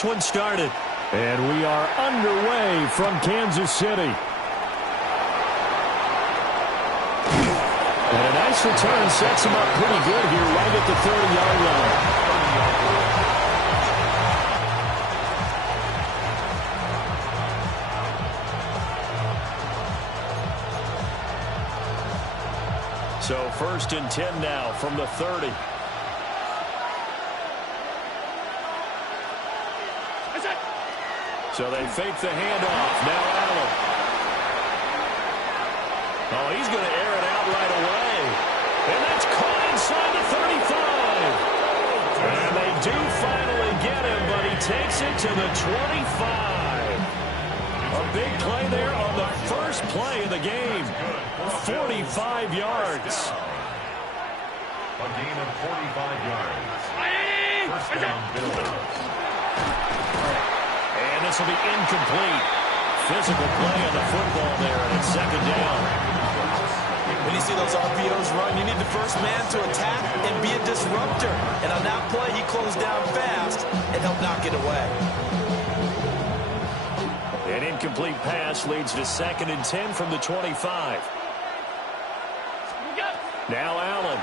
this one started. And we are underway from Kansas City. And a nice return sets him up pretty good here right at the 30-yard line. So 1st and 10 now from the 30. So they fake the handoff. Now Allen. Oh, he's going to air it out right away. And that's caught inside the 35. And they do finally get him, but he takes it to the 25. A big play there on the first play of the game. 45 yards. A gain of 45 yards. First down, Bills. And this will be incomplete. Physical play on the football there, and it's 2nd down. When you see those RPOs run, you need the first man to attack and be a disruptor. And on that play, he closed down fast and helped knock it away. An incomplete pass leads to 2nd and 10 from the 25. Now Allen.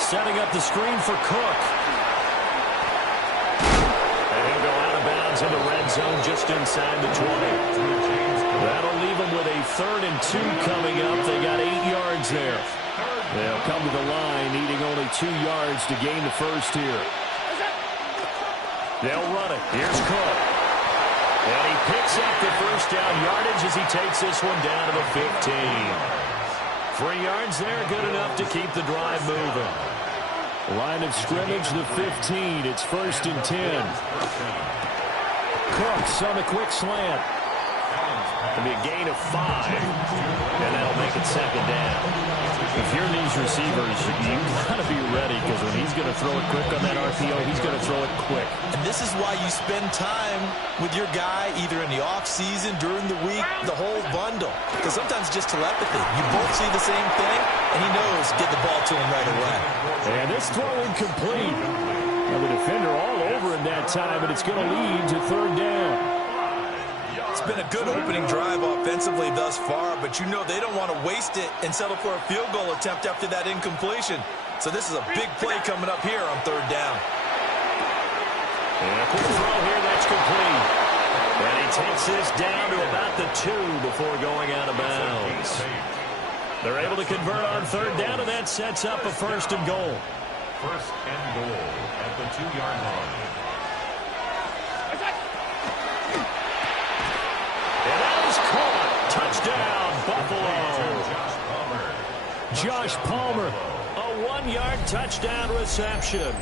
Setting up the screen for Cook. And he'll go out of bounds in the red zone just inside the 20. That'll leave them with a 3rd and 2 coming up. They got 8 yards there. They'll come to the line needing only 2 yards to gain the first here. They'll run it. Here's Cook. And he picks up the first down yardage as he takes this one down to the 15. 3 yards there, good enough to keep the drive moving. Line of scrimmage, the 15. It's 1st and 10. Cooks on a quick slant. It'll be a gain of 5. And that'll make it 2nd down. If you're these receivers, you've got to be ready, because when he's going to throw it quick on that RPO, he's going to throw it quick. And this is why you spend time with your guy either in the offseason, during the week, the whole bundle. Because sometimes it's just telepathy. You both see the same thing, and he knows get the ball to him right away. And this throw incomplete. And the defender all over him that time, and it's going to lead to 3rd down. It's been a good opening drive offensively thus far, but you know they don't want to waste it and settle for a field goal attempt after that incompletion. So this is a big play coming up here on 3rd down. And a quick throw here, that's complete. And he takes this down to about the 2 before going out of bounds. They're able to convert on 3rd down, and that sets up a 1st and goal. 1st and goal at the 2-yard line. And that is caught. Touchdown, Buffalo. Josh Palmer, a 1-yard touchdown reception.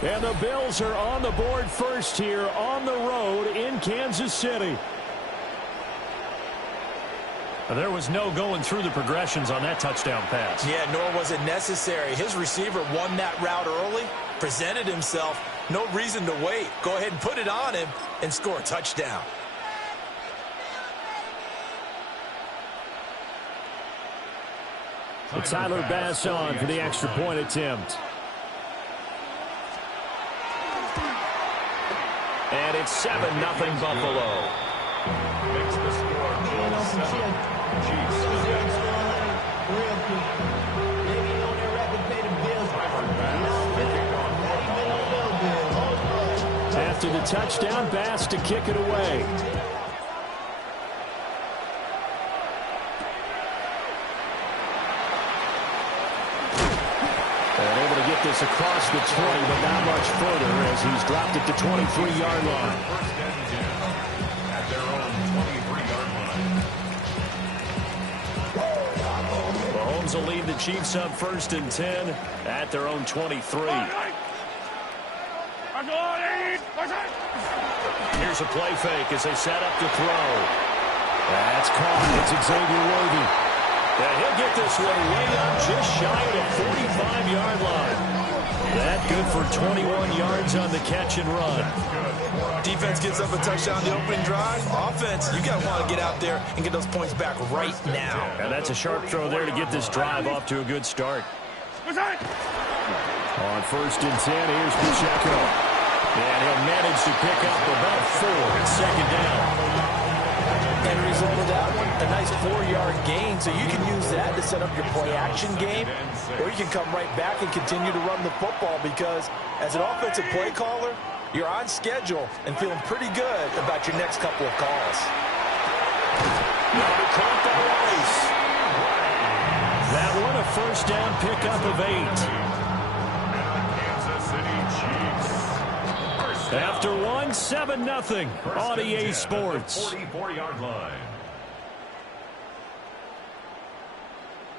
And the Bills are on the board first here on the road in Kansas City. There was no going through the progressions on that touchdown pass. Yeah, nor was it necessary. His receiver won that route early, presented himself. No reason to wait. Go ahead and put it on him and score a touchdown. Tyler Bass on for the extra point attempt. And it's 7-0 Buffalo. Makes the score Bills 7, Chiefs 6. After the touchdown, Bass to kick it away. And able to get this across the 20, but not much further as he's dropped it to 23-yard line. First and 10 at their own 23-yard line. Mahomes will lead the Chiefs up 1st and 10 at their own 23. Here's a play fake as they set up to throw. That's caught. It's Xavier Worthy. And he'll get this one way up just shy of the 45-yard line. That good for 21 yards on the catch and run. Defense gets up a touchdown the opening drive. Offense, you got to want to get out there and get those points back right now. And that's a sharp throw there to get this drive off to a good start. On 1st and 10, here's Pacheco. And he'll manage to pick up about 4 at second down. And result of that one, a nice 4-yard gain, so you can use that to set up your play-action game, or you can come right back and continue to run the football because as an offensive play caller, you're on schedule and feeling pretty good about your next couple of calls. That one a first down pickup of 8. After one, 7-0 on EA Sports. 44-yard line.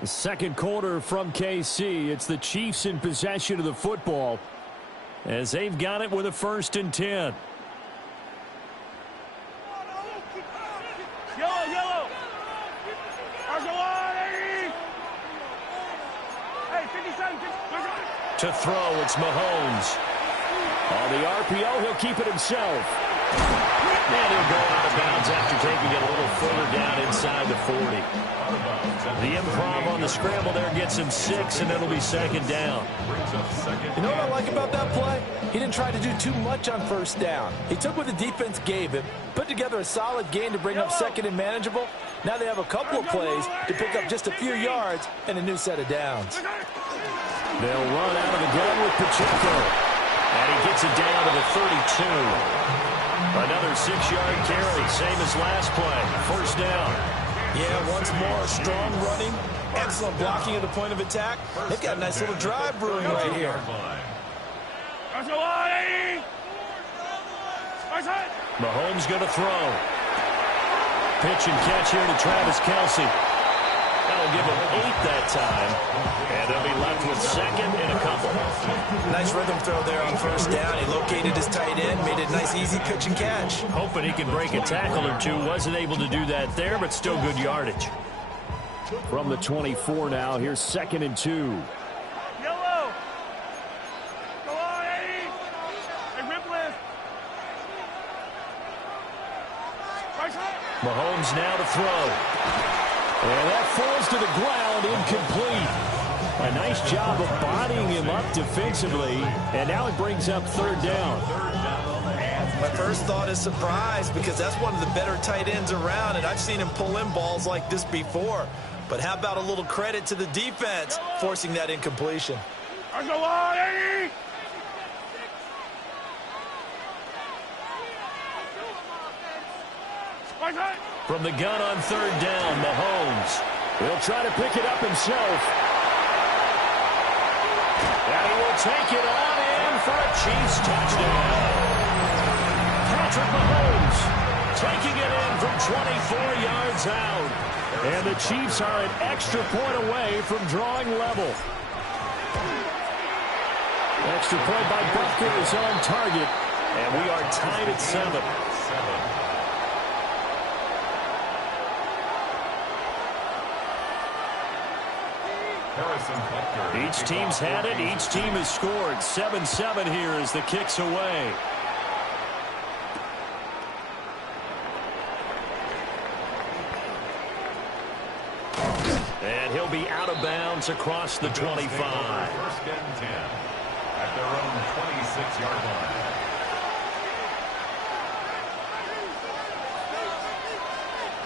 The second quarter from KC. It's the Chiefs in possession of the football as they've got it with a 1st and 10. Yellow. Hey, 57. To throw, it's Mahomes. On the RPO, he'll keep it himself. And he'll go out of bounds after taking it a little further down inside the 40. The improv on the scramble there gets him 6, and it'll be 2nd down. You know what I like about that play? He didn't try to do too much on 1st down. He took what the defense gave him, put together a solid gain to bring up 2nd and manageable. Now they have a couple of plays to pick up just a few yards and a new set of downs. They'll run out of the gun with Pacheco. And he gets it down to the 32. Another 6-yard carry, same as last play. 1st down. Yeah, once more, strong running, excellent blocking at the point of attack. They've got a nice little drive brewing right here. Mahomes going to throw. Pitch and catch here to Travis Kelce. That'll give him 8 that time. And they'll be left with 2nd and a couple. Nice rhythm throw there on 1st down. He located his tight end, made it a nice easy pitch and catch. Hoping he can break a tackle or two. Wasn't able to do that there, but still good yardage. From the 24 now, here's 2nd and 2. Yellow. Go on, Eddie. Hey, Ripley. Mahomes now to throw. And that falls to the ground, incomplete. A nice job of bodying him up defensively, and now it brings up 3rd down. My first thought is surprise because that's one of the better tight ends around, and I've seen him pull in balls like this before. But how about a little credit to the defense forcing that incompletion? From the gun on 3rd down, Mahomes. He'll try to pick it up himself. And he will take it on in for a Chiefs touchdown. Patrick Mahomes taking it in from 24 yards out. And the Chiefs are an extra point away from drawing level. Extra point by Butker is on target. And we are tied at 7. Each team's had it. Each team has scored. 7-7 here as the kick's away. And he'll be out of bounds across the 25. 1st and 10 at their own 26-yard line.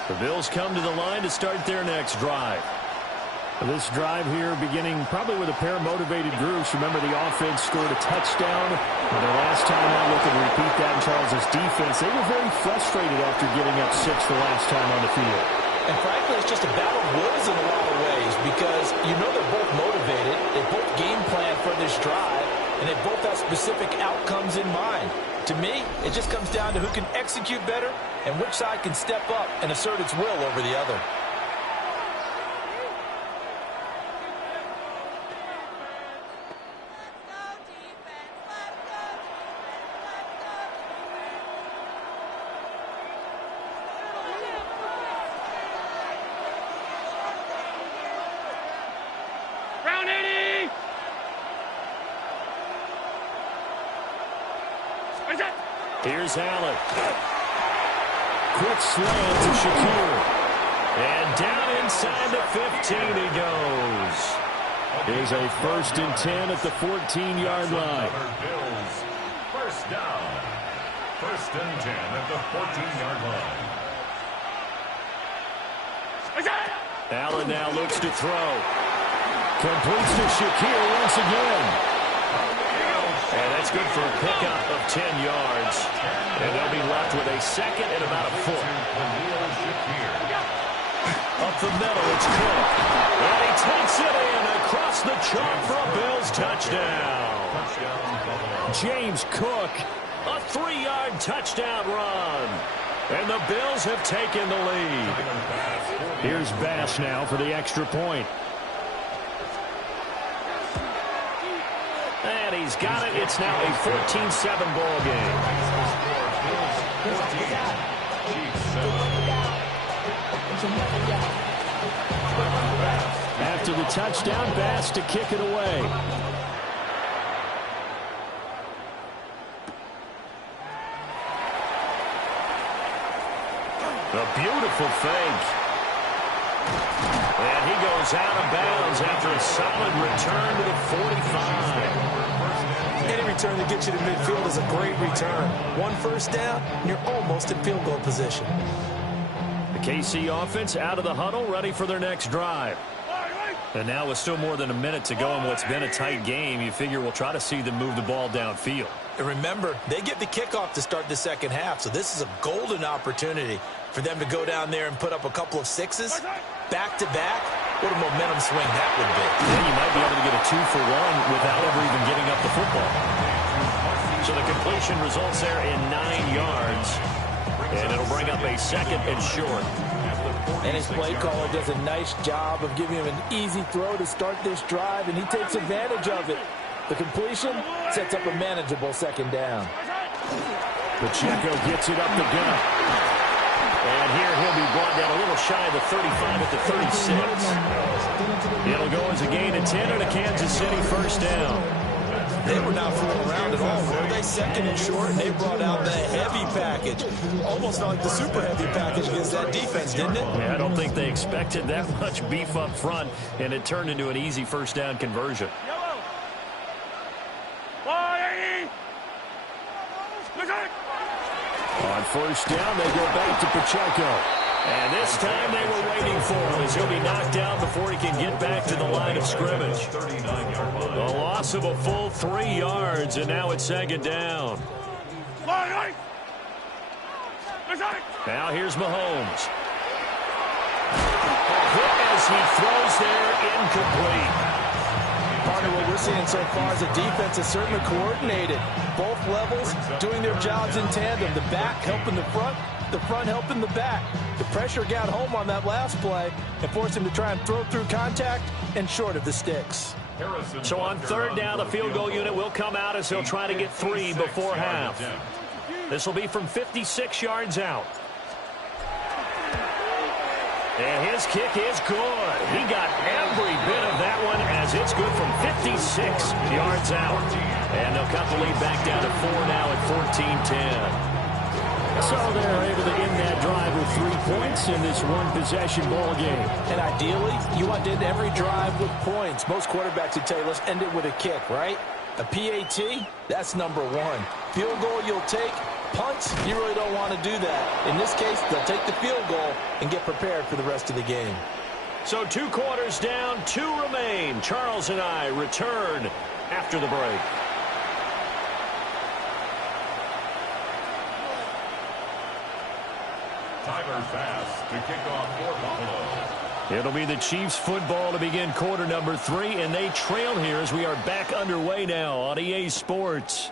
The Bills come to the line to start their next drive. This drive here beginning probably with a pair of motivated groups. Remember, the offense scored a touchdown. And their last time out, looking to repeat that in Charles' defense. They were very frustrated after giving up 6 the last time on the field. And frankly, it's just a battle of wills in a lot of ways because you know they're both motivated. They both game plan for this drive, and they both have specific outcomes in mind. To me, it just comes down to who can execute better and which side can step up and assert its will over the other. Here's Allen. Quick slant to Shakir. And down inside the 15 he goes. Here's a 1st and 10 at the 14-yard line. first down. First and 10 at the 14-yard line. Allen now looks to throw. Completes to Shakir once again. And that's good for a pickup of 10 yards. And they'll be left with a second and about a foot. Up the middle, it's Cook. And he takes it in across the chalk for a Bills touchdown. James Cook, a 3-yard touchdown run. And the Bills have taken the lead. Here's Bass now for the extra point. And he's got it. It's now a 14-7 ball game. After the touchdown, Bass to kick it away. A beautiful fake. And he goes out of bounds after a solid return to the 45. Any return that gets you to midfield is a great return. One first down, and you're almost in field goal position. The KC offense out of the huddle, ready for their next drive. And now with still more than a minute to go in what's been a tight game, you figure we'll try to see them move the ball downfield. And remember, they get the kickoff to start the second half, so this is a golden opportunity for them to go down there and put up a couple of sixes back-to-back. What a momentum swing that would be. Yeah, you might be able to get a 2-for-1 without ever even giving up the football. So the completion results there in 9 yards, and it'll bring up a second and short. And his play caller does a nice job of giving him an easy throw to start this drive, and he takes advantage of it. The completion sets up a manageable second down. Pacheco gets it up the gut. And here he'll be brought down a little shy of the 35 at the 36. It'll go as a gain of 10 and a Kansas City first down. They were not fooling around at all, were they? Second and short, and they brought out the heavy package. Almost felt like the super heavy package against that defense, didn't it? Yeah, I don't think they expected that much beef up front, and it turned into an easy first down conversion. On first down, they go back to Pacheco. And this time they were waiting for him as he'll be knocked down before he can get back to the line of scrimmage. A loss of a full 3 yards, and now it's second down. Now here's Mahomes. Hit as he throws there, incomplete. Part of what we're seeing so far is the defense is certainly coordinated. Both levels doing their jobs in tandem. The back helping the front helping the back. The pressure got home on that last play and forced him to try and throw through contact and short of the sticks. So on third down, the field goal unit will come out as he'll try to get 3 before half. This will be from 56 yards out. And his kick is good. He got every bit of that one as it's good from 56 yards out. And they'll cut the lead back down to 4 now at 14-10. So they're able to end that drive with 3 points in this one-possession ball game. And ideally, you want to end every drive with points. Most quarterbacks would tell you, let's end it with a kick, right? A PAT, that's number 1. Field goal you'll take. Punts, you really don't want to do that. In this case, they'll take the field goal and get prepared for the rest of the game. So 2 quarters down, 2 remain. Charles and I return after the break. Tyler Fast to kick off for Buffalo. It'll be the Chiefs football to begin quarter number 3, and they trail here as we are back underway now on EA Sports.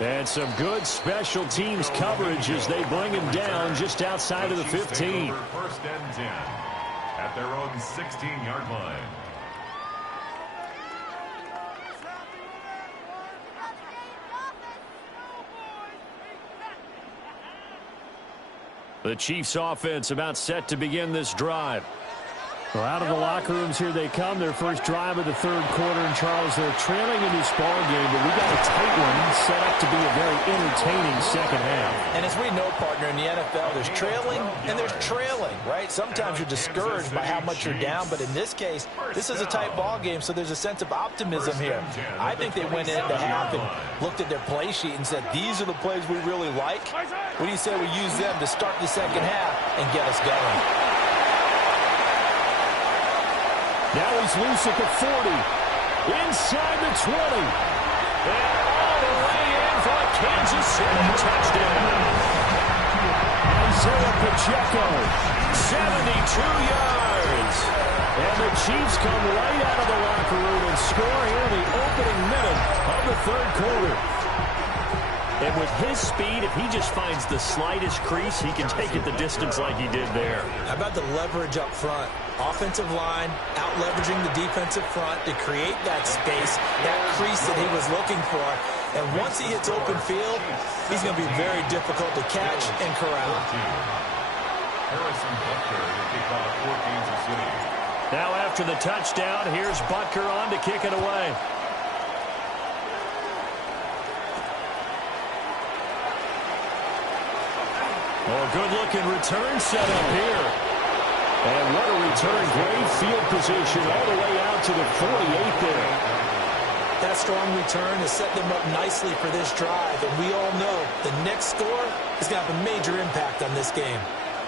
And some good special teams coverage as they bring him down just outside of the 15. First and 10 at their own 16-yard line. The Chiefs offense about set to begin this drive. Well, out of the locker rooms here they come. Their first drive of the third quarter. And, Charles, they're trailing in this ball game, but we got a tight one set up to be a very entertaining second half. And as we know, partner, in the NFL, there's trailing and there's trailing, right? Sometimes you're discouraged by how much you're down, but in this case, this is a tight ball game, so there's a sense of optimism here. I think they went into half and looked at their play sheet and said, these are the plays we really like. What do you say we use them to start the second half and get us going? Now he's loose at the 40, inside the 20, and all the way in for a Kansas City touchdown. Isaiah Pacheco, 72 yards. And the Chiefs come right out of the locker room and score here in the opening minute of the third quarter. And with his speed, if he just finds the slightest crease, he can take it the distance like he did there. How about the leverage up front? Offensive line out-leveraging the defensive front to create that space, that crease that he was looking for. And once he hits open field, he's going to be very difficult to catch and corral. Harrison Butker to kick off for Kansas City. Now after the touchdown, here's Butker on to kick it away. Oh, good-looking return set up here. And what a return. Great field position all the way out to the 48 there. That strong return has set them up nicely for this drive. And we all know the next score is going to have a major impact on this game.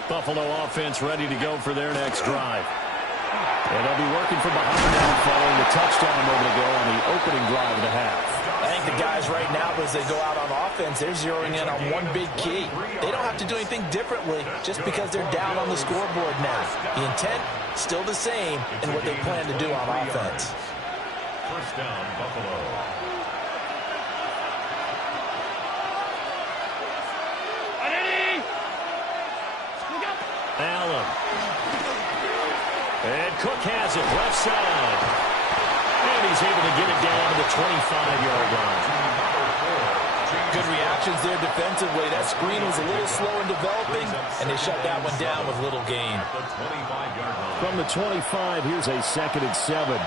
Buffalo offense ready to go for their next drive. And they'll be working from behind now following the touchdown a moment ago on the opening drive of the half. I think the guys right now, as they go out on offense, they're zeroing in on one big key. They don't have to do anything differently just because they're down on the scoreboard now. The intent, still the same in what they plan to do on offense. First down, Buffalo. Allen. And Cook has it left side. And he's able to get it down to the 25-yard line. Good reactions there defensively. That screen was a little slow in developing, and they shut that one down with little gain. From the 25, here's a 2nd and 7.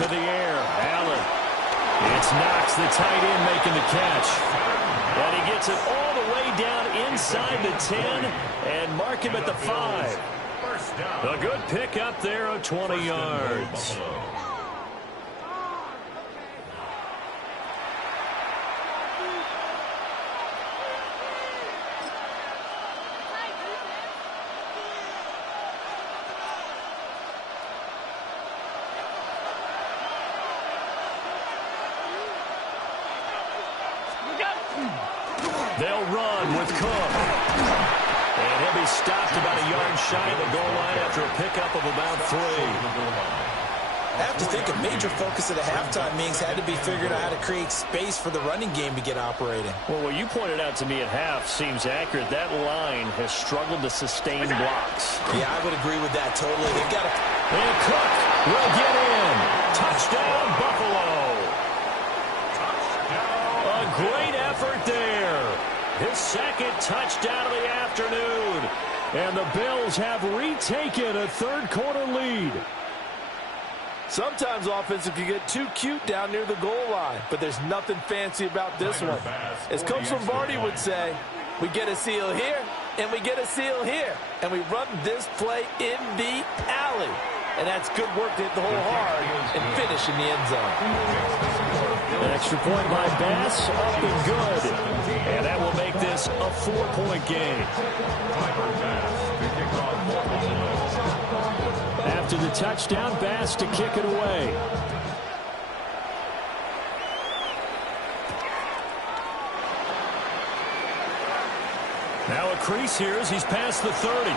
To the air, Allen. It's Knox, the tight end, making the catch. And he gets it all the way down inside the 10 and mark him at the 5. A good pickup there of 20 yards. They'll run with Cook. And he'll be stopped about a yard shy of the goal line after a pickup of about 3. I have to think a major focus of the halftime meetings had to be figured out how to create space for the running game to get operating. Well, what you pointed out to me at half seems accurate. That line has struggled to sustain blocks. Yeah, I would agree with that totally. They've got to... And Cook will get in. Touchdown, Buffalo. A great effort there. His 2nd touchdown of the afternoon. And the Bills have retaken a third-quarter lead. Sometimes offensive can get too cute down near the goal line, but there's nothing fancy about this one. As Coach Lombardi would say, we get a seal here, and we get a seal here, and we run this play in the alley. And that's good work to hit the hole hard and finish in the end zone. An extra point by Bass, up and good. And that will make this a 4-point game. After the touchdown, Bass to kick it away. Now a crease here as he's past the 30.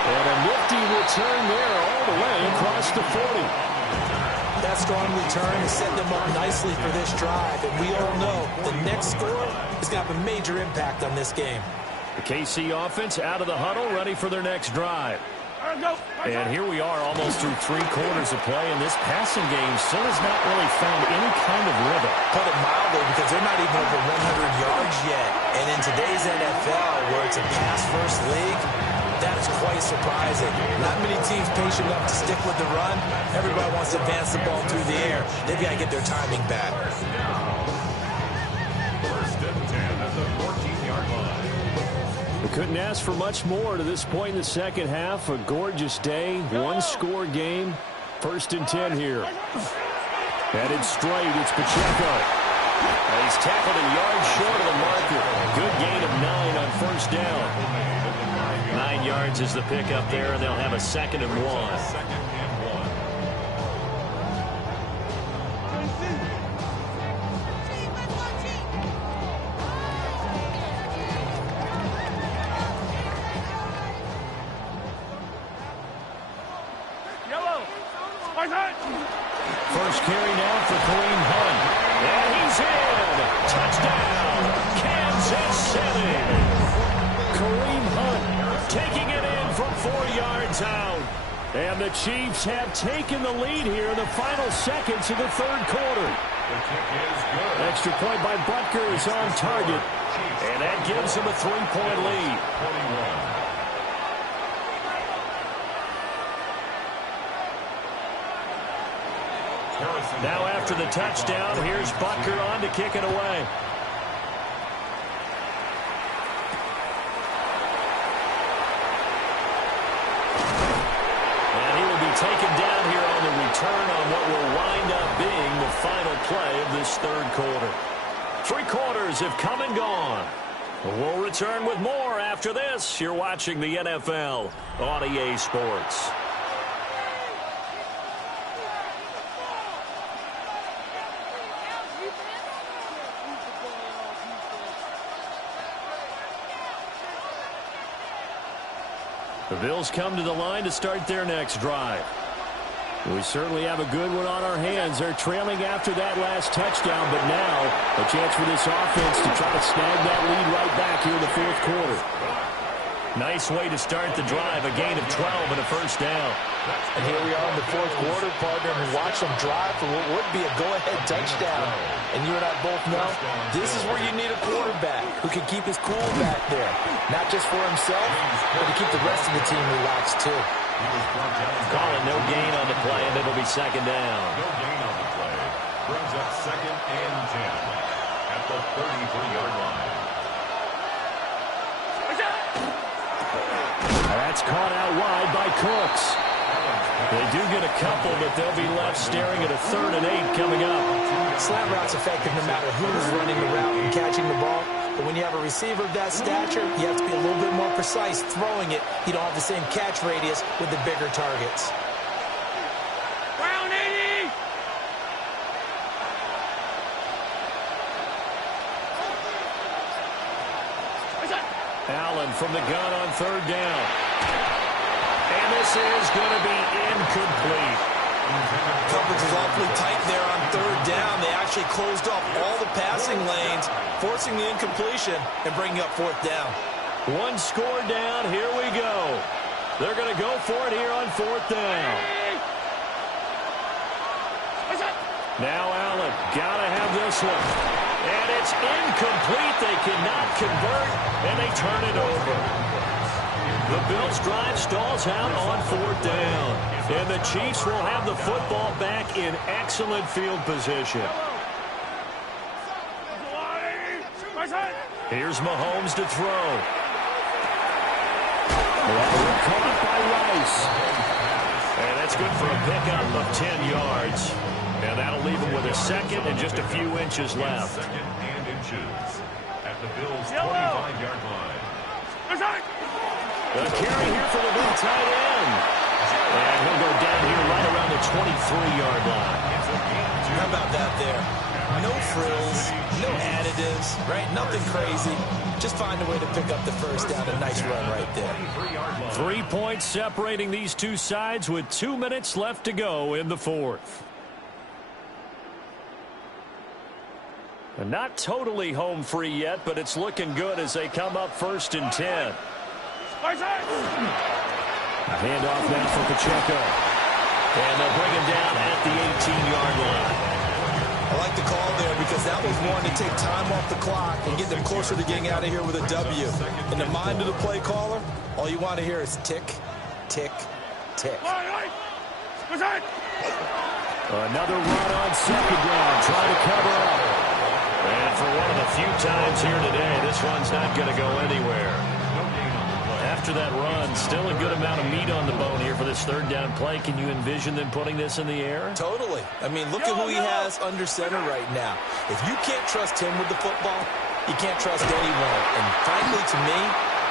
And a nifty return there all the way across the 40. That strong return has set them up nicely for this drive. And we all know the next score is going to have a major impact on this game. The KC offense out of the huddle, ready for their next drive. And here we are almost through 3 quarters of play, and this passing game still has not really found any kind of rhythm. Put it mildly, because they're not even over 100 yards yet. And in today's NFL, where it's a pass-first league, that is quite surprising. Not many teams patient enough to stick with the run. Everybody wants to advance the ball through the air. They've got to get their timing back. First and 10 at the 14-yard line. We couldn't ask for much more to this point in the second half. A gorgeous day, one-score game. First and 10 here. Headed straight, it's Pacheco. He's tackled a yard short of the marker. Good gain of 9 on first down. 9 yards is the pickup there, and they'll have a 2nd and 1. Second and 1. First carry now for Kareem Hunt. And he's in. Touchdown, Kansas City. Kareem Hunt taking it in from 4 yards out. And the Chiefs have taken the lead here in the final seconds of the third quarter. The kick is good. Extra point by Butker is on target. And that gives them a 3-point lead. 21. Now after the touchdown, here's Butker on to kick it away. And he will be taken down here on the return on what will wind up being the final play of this third quarter. 3 quarters have come and gone. We'll return with more after this. You're watching the NFL on EA Sports. The Bills come to the line to start their next drive. We certainly have a good one on our hands. They're trailing after that last touchdown, but now a chance for this offense to try to snag that lead right back here in the fourth quarter. Nice way to start the drive, a gain of 12 and a first down. And here we are in the fourth quarter, partner, and watch them drive for what would be a go-ahead touchdown. And you and I both know this is where you need a quarterback who can keep his cool back there. Not just for himself, but to keep the rest of the team relaxed, too. Calling no gain on the play, and it'll be second down. No gain on the play. Brings up 2nd and 10 at the 33-yard line. That's caught out wide by Cooks. They do get a couple, but they'll be left staring at a 3rd and 8 coming up. Slant route's effective no matter who's running the route and catching the ball. But when you have a receiver of that stature, you have to be a little bit more precise throwing it. You don't have the same catch radius with the bigger targets. Brown 80! Allen from the gun on 3rd down. And this is going to be incomplete. Coverage is awfully tight there on 3rd down. They actually closed off all the passing lanes, forcing the incompletion and bringing up 4th down. 1 score down. Here we go. They're going to go for it here on 4th down. Now Allen, got to have this one. And it's incomplete. They cannot convert, and they turn it over. The Bills drive stalls out on 4th down. And the Chiefs will have the football back in excellent field position. Here's Mahomes to throw. Caught by Rice. And that's good for a pickup of 10 yards. And that'll leave him with a 2nd and just a few inches left. 2nd and inches at the Bills' 25-yard line. The carry here for the big tight end. And he'll go down here right around the 23-yard line. How about that there? No frills, no additives, right? Nothing crazy. Just find a way to pick up the first down. A nice run right there. 3 points separating these two sides with 2 minutes left to go in the fourth. And not totally home free yet, but it's looking good as they come up 1st and 10. Handoff now for Pacheco. And they'll bring him down at the 18-yard line. I like the call there because that was one to take time off the clock and get them closer to getting out of here with a W. In the mind of the play caller, all you want to hear is tick, tick, tick. Another run on second down, trying to cover up. And for one of the few times here today, this one's not going to go anywhere. After that run, still a good amount of meat on the bone here for this third down play. Can you envision them putting this in the air? Totally. I mean, look at who he has under center right now. If you can't trust him with the football, you can't trust anyone. And frankly, to me,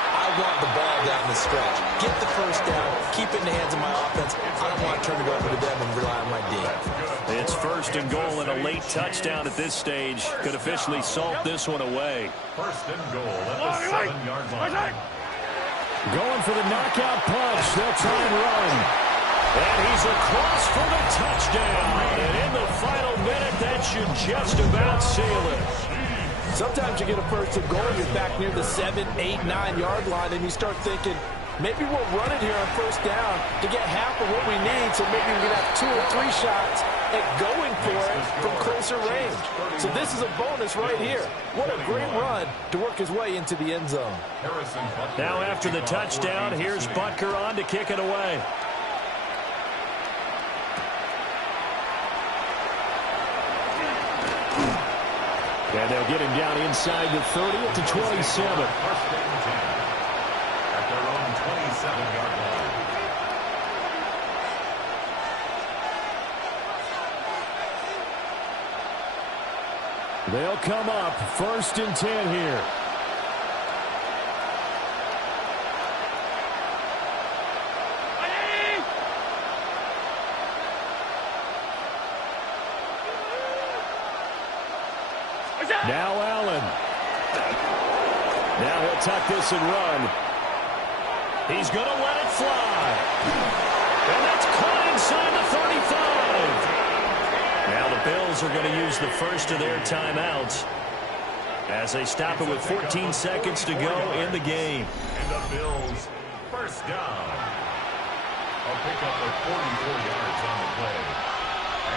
I want the ball down the stretch. Get the first down, keep it in the hands of my offense. I don't want to turn it over to them and rely on my D. It's first and goal and a late touchdown at this stage. Could officially salt this one away. First and goal at the 7-yard line. Going for the knockout punch. They'll try and run. And he's across for the touchdown. And in the final minute, that should just about seal it. Sometimes you get a first and goal, you're back near the 7, 8, 9-yard line, and you start thinking, maybe we'll run it here on first down to get half of what we need, so maybe we can have 2 or 3 shots at going for it from closer range. So this is a bonus right here. What a great run to work his way into the end zone. Now after the touchdown, here's Butker on to kick it away. And they'll get him down inside the 30 at the 27. First and 10 at their own 27-yard line. They'll come up first and 10 here. Now Allen. Now he'll tuck this and run. He's going to let it fly. And that's caught inside the 35. Now the Bills are going to use the first of their timeouts as they stop it with 14 seconds to go in the game. And the Bills first down. I'll pick up the 44 yards on the play.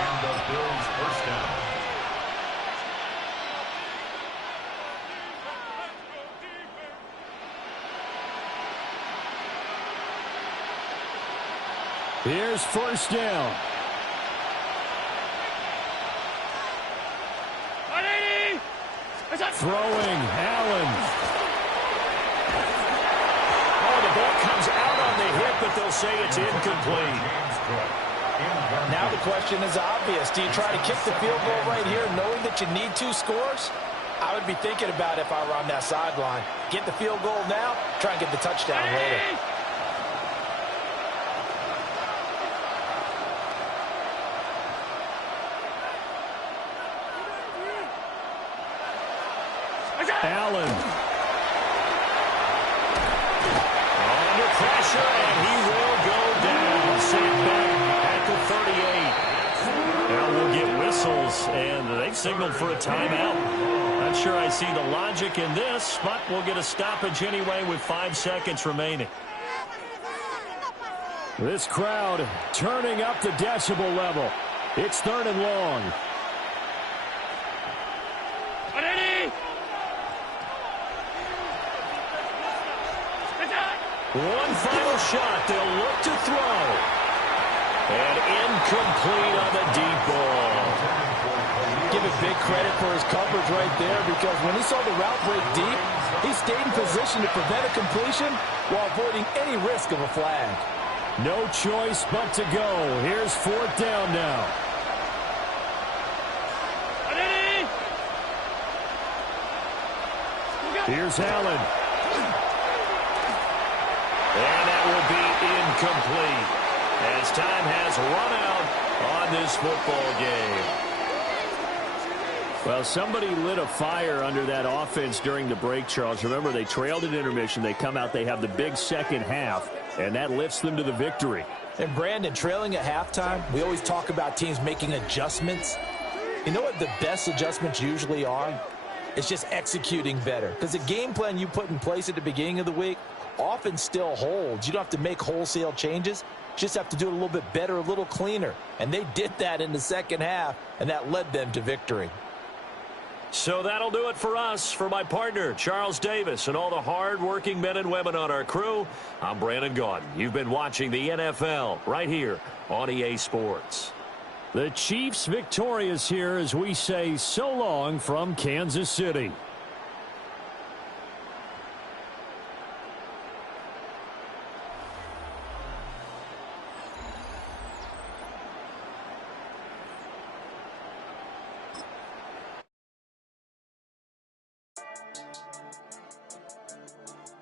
And the Bills first down. Here's first down. Throwing, Allen. Oh, the ball comes out on the hit, but they'll say it's incomplete. Now the question is obvious. Do you try to kick the field goal right here knowing that you need 2 scores? I would be thinking about it if I were on that sideline. Get the field goal now, try and get the touchdown later. Allen. Under pressure, and he will go down. Sent back at the 38. Now we'll get whistles, and they've signaled for a timeout. Not sure I see the logic in this, but we'll get a stoppage anyway with 5 seconds remaining. This crowd turning up the decibel level. It's 3rd and long. One final shot. They'll look to throw. And incomplete on the deep ball. Give it big credit for his coverage right there, because when he saw the route break deep, he stayed in position to prevent a completion while avoiding any risk of a flag. No choice but to go. Here's 4th down now. Here's Allen. And that will be incomplete as time has run out on this football game. Well, somebody lit a fire under that offense during the break, Charles. Remember, they trailed at intermission. They come out, they have the big second half, and that lifts them to the victory. And Brandon, trailing at halftime, we always talk about teams making adjustments. You know what the best adjustments usually are? It's just executing better. Because the game plan you put in place at the beginning of the week often still holds. You don't have to make wholesale changes. You just have to do it a little bit better, a little cleaner. And they did that in the second half, and that led them to victory. So that'll do it for us. For my partner, Charles Davis, and all the hard-working men and women on our crew, I'm Brandon Gaudin. You've been watching the NFL right here on EA Sports. The Chiefs victorious here as we say so long from Kansas City.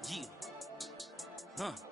Yeah. Huh.